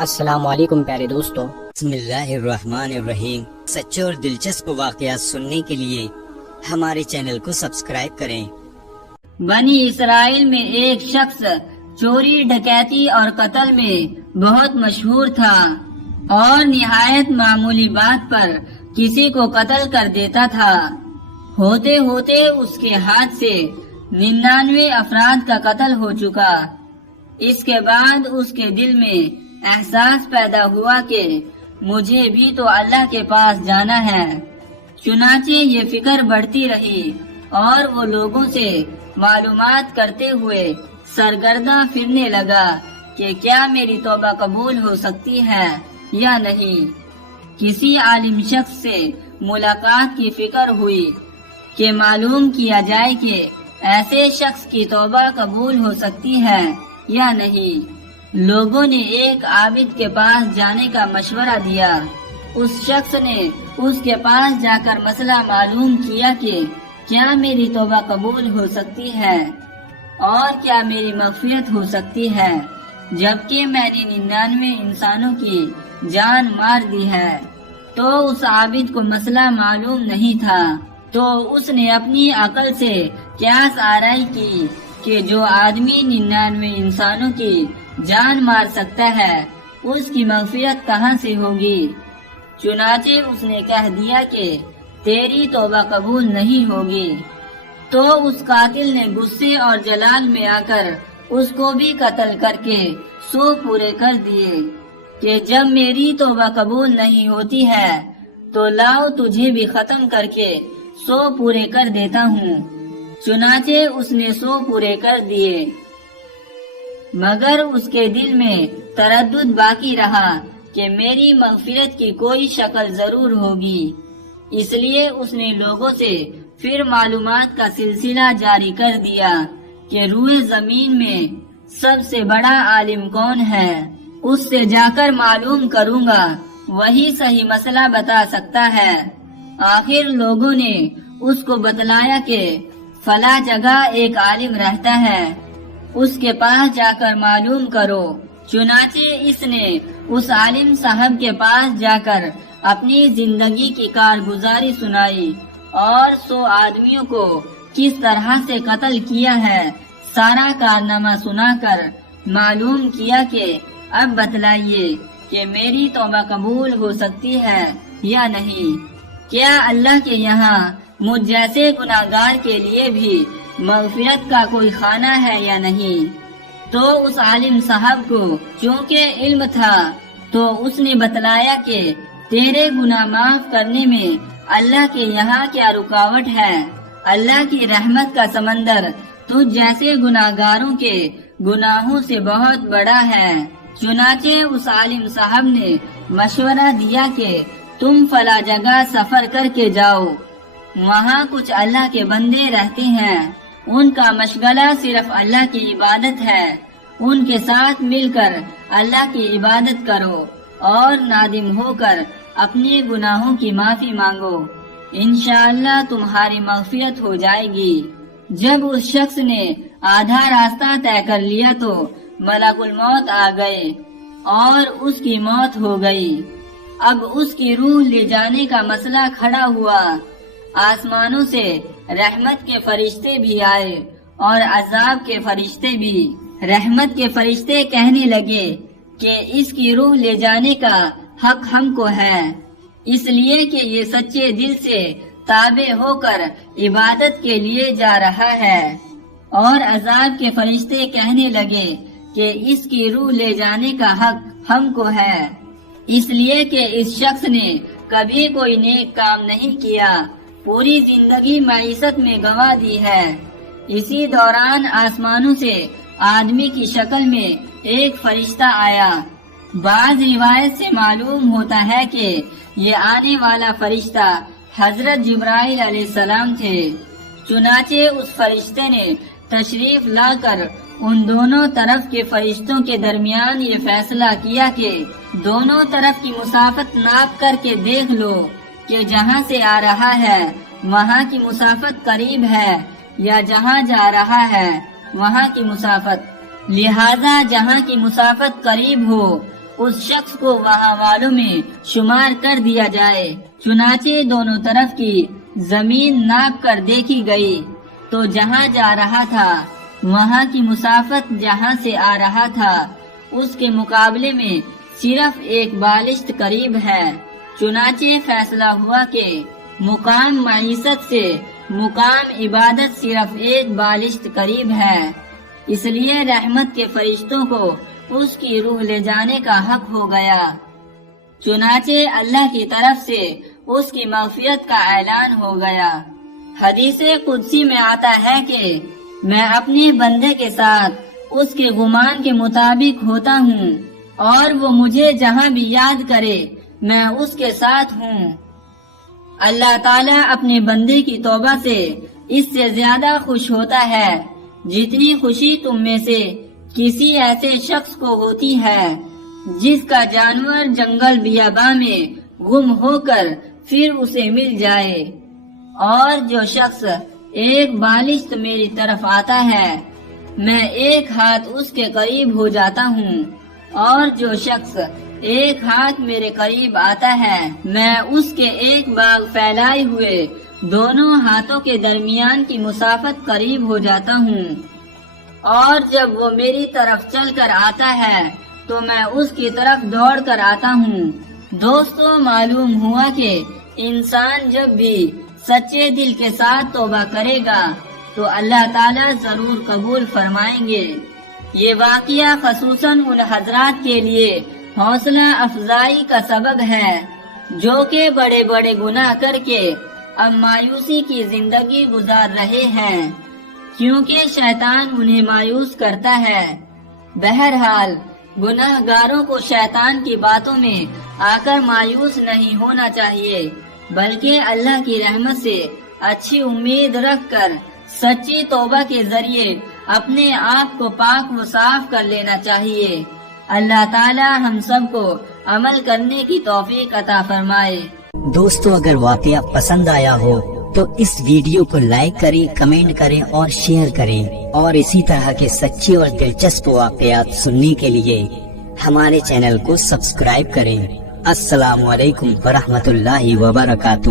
السلام علیکم پیارے دوستو، بسم اللہ الرحمن الرحیم۔ سچے اور دلچسپ واقعات سننے کے لیے ہمارے چینل کو سبسکرائب کریں۔ بنی اسرائیل میں ایک شخص چوری، ڈکیتی اور قتل میں بہت مشہور تھا اور نہایت معمولی بات پر کسی کو قتل کر دیتا تھا۔ ہوتے ہوتے اس کے ہاتھ سے 99 افراد کا قتل ہو چکا۔ اس کے بعد اس کے دل میں احساس پیدا ہوا کہ مجھے بھی تو اللہ کے پاس جانا ہے۔ چنانچہ یہ فکر بڑھتی رہی اور وہ لوگوں سے معلومات کرتے ہوئے سرگرداں پھرنے لگا کہ کیا میری توبہ قبول ہو سکتی ہے یا نہیں۔ کسی عالم شخص سے ملاقات کی فکر ہوئی کہ معلوم کیا جائے کہ ایسے شخص کی توبہ قبول ہو سکتی ہے یا نہیں۔ لوگوں نے ایک عابد کے پاس جانے کا مشورہ دیا۔ اس شخص نے اس کے پاس جا کر مسئلہ معلوم کیا کہ کیا میری توبہ قبول ہو سکتی ہے اور کیا میری مغفرت ہو سکتی ہے، جبکہ میں نے 99 انسانوں کی جان مار دی ہے۔ تو اس عابد کو مسئلہ معلوم نہیں تھا، تو اس نے اپنی عقل سے قیاس آرائی کی کہ جو آدمی 99 انسانوں کی جان مار سکتا ہے اس کی مغفرت کہاں سے ہوگی۔ چنانچہ اس نے کہہ دیا کہ تیری توبہ قبول نہیں ہوگی۔ تو اس قاتل نے غصے اور جلال میں آ کر اس کو بھی قتل کر کے 100 پورے کر دیے کہ جب میری توبہ قبول نہیں ہوتی ہے تو لاؤ تجھے بھی ختم کر کے 100 پورے کر دیتا ہوں۔ چنانچہ اس نے 100 پورے کر دیے، مگر اس کے دل میں تردد باقی رہا کہ میری مغفرت کی کوئی شکل ضرور ہوگی۔ اس لیے اس نے لوگوں سے پھر معلومات کا سلسلہ جاری کر دیا کہ روئے زمین میں سب سے بڑا عالم کون ہے، اس سے جا کر معلوم کروں گا، وہی صحیح مسئلہ بتا سکتا ہے۔ آخر لوگوں نے اس کو بتلایا کہ فلاں جگہ ایک عالم رہتا ہے، اس کے پاس جا کر معلوم کرو۔ چنانچہ اس نے اس عالم صاحب کے پاس جا کر اپنی زندگی کی کارگزاری سنائی اور 100 آدمیوں کو کس طرح سے قتل کیا ہے سارا کارنامہ سنا کر معلوم کیا کہ اب بتلائیے کہ میری توبہ قبول ہو سکتی ہے یا نہیں۔ کیا اللہ کے یہاں مجھ جیسے گناہگار کے لیے بھی مغفرت کا کوئی خانہ ہے یا نہیں؟ تو اس عالم صاحب کو چونکہ علم تھا تو اس نے بتلایا کہ تیرے گناہ معاف کرنے میں اللہ کے یہاں کیا رکاوٹ ہے۔ اللہ کی رحمت کا سمندر تجھ جیسے گناہگاروں کے گناہوں سے بہت بڑا ہے۔ چنانچہ اس عالم صاحب نے مشورہ دیا کہ تم فلاں جگہ سفر کر کے جاؤ، وہاں کچھ اللہ کے بندے رہتے ہیں، ان کا مشغلہ صرف اللہ کی عبادت ہے، ان کے ساتھ مل کر اللہ کی عبادت کرو اور نادم ہو کر اپنے گناہوں کی معافی مانگو، انشاءاللہ تمہاری مغفرت ہو جائے گی۔ جب اس شخص نے آدھا راستہ طے کر لیا تو ملک الموت آ گئے اور اس کی موت ہو گئی۔ اب اس کی روح لے جانے کا مسئلہ کھڑا ہوا۔ آسمانوں سے رحمت کے فرشتے بھی آئے اور عذاب کے فرشتے بھی۔ رحمت کے فرشتے کہنے لگے کہ اس کی روح لے جانے کا حق ہم کو ہے، اس لیے کہ یہ سچے دل سے تابع ہو کر عبادت کے لیے جا رہا ہے۔ اور عذاب کے فرشتے کہنے لگے کہ اس کی روح لے جانے کا حق ہم کو ہے، اس لیے کہ اس شخص نے کبھی کوئی نیک کام نہیں کیا، پوری زندگی معیشت میں گنوا دی ہے۔ اسی دوران آسمانوں سے آدمی کی شکل میں ایک فرشتہ آیا۔ بعض روایت سے معلوم ہوتا ہے کہ یہ آنے والا فرشتہ حضرت جبرائیل علیہ السلام تھے۔ چنانچہ اس فرشتے نے تشریف لا کر ان دونوں طرف کے فرشتوں کے درمیان یہ فیصلہ کیا کہ دونوں طرف کی مسافت ناپ کر کے دیکھ لو کہ جہاں سے آ رہا ہے وہاں کی مسافت قریب ہے یا جہاں جا رہا ہے وہاں کی مسافت، لہذا جہاں کی مسافت قریب ہو اس شخص کو وہاں والوں میں شمار کر دیا جائے۔ چنانچہ دونوں طرف کی زمین ناپ کر دیکھی گئی تو جہاں جا رہا تھا وہاں کی مسافت جہاں سے آ رہا تھا اس کے مقابلے میں صرف ایک بالشت قریب ہے۔ چنانچہ فیصلہ ہوا کہ مقام معیشت سے مقام عبادت صرف ایک بالشت قریب ہے، اس لیے رحمت کے فرشتوں کو اس کی روح لے جانے کا حق ہو گیا۔ چنانچہ اللہ کی طرف سے اس کی مغفرت کا اعلان ہو گیا۔ حدیث قدسی میں آتا ہے کہ میں اپنے بندے کے ساتھ اس کے گمان کے مطابق ہوتا ہوں اور وہ مجھے جہاں بھی یاد کرے میں اس کے ساتھ ہوں۔ اللہ تعالیٰ اپنے بندے کی توبہ سے اس سے زیادہ خوش ہوتا ہے جتنی خوشی تم میں سے کسی ایسے شخص کو ہوتی ہے جس کا جانور جنگل بیاباں میں گم ہو کر پھر اسے مل جائے، اور جو شخص ایک بالشت میری طرف آتا ہے میں ایک ہاتھ اس کے قریب ہو جاتا ہوں، اور جو شخص ایک ہاتھ میرے قریب آتا ہے میں اس کے ایک باغ پھیلائے ہوئے دونوں ہاتھوں کے درمیان کی مسافت قریب ہو جاتا ہوں، اور جب وہ میری طرف چل کر آتا ہے تو میں اس کی طرف دوڑ کر آتا ہوں۔ دوستو، معلوم ہوا کہ انسان جب بھی سچے دل کے ساتھ توبہ کرے گا تو اللہ تعالیٰ ضرور قبول فرمائیں گے۔ یہ واقعہ خصوصاً ان حضرات کے لیے حوصلہ افزائی کا سبب ہے جو کہ بڑے بڑے گناہ کر کے اب مایوسی کی زندگی گزار رہے ہیں، کیونکہ شیطان انہیں مایوس کرتا ہے۔ بہرحال گناہ گاروں کو شیطان کی باتوں میں آ کر مایوس نہیں ہونا چاہیے، بلکہ اللہ کی رحمت سے اچھی امید رکھ کر سچی توبہ کے ذریعے اپنے آپ کو پاک و صاف کر لینا چاہیے۔ اللہ تعالی ہم سب کو عمل کرنے کی توفیق عطا فرمائے۔ دوستو، اگر واقعہ پسند آیا ہو تو اس ویڈیو کو لائک کریں، کمنٹ کریں اور شیئر کریں، اور اسی طرح کے سچے اور دلچسپ واقعات سننے کے لیے ہمارے چینل کو سبسکرائب کریں۔ السلام علیکم ورحمۃ اللہ وبرکاتہ۔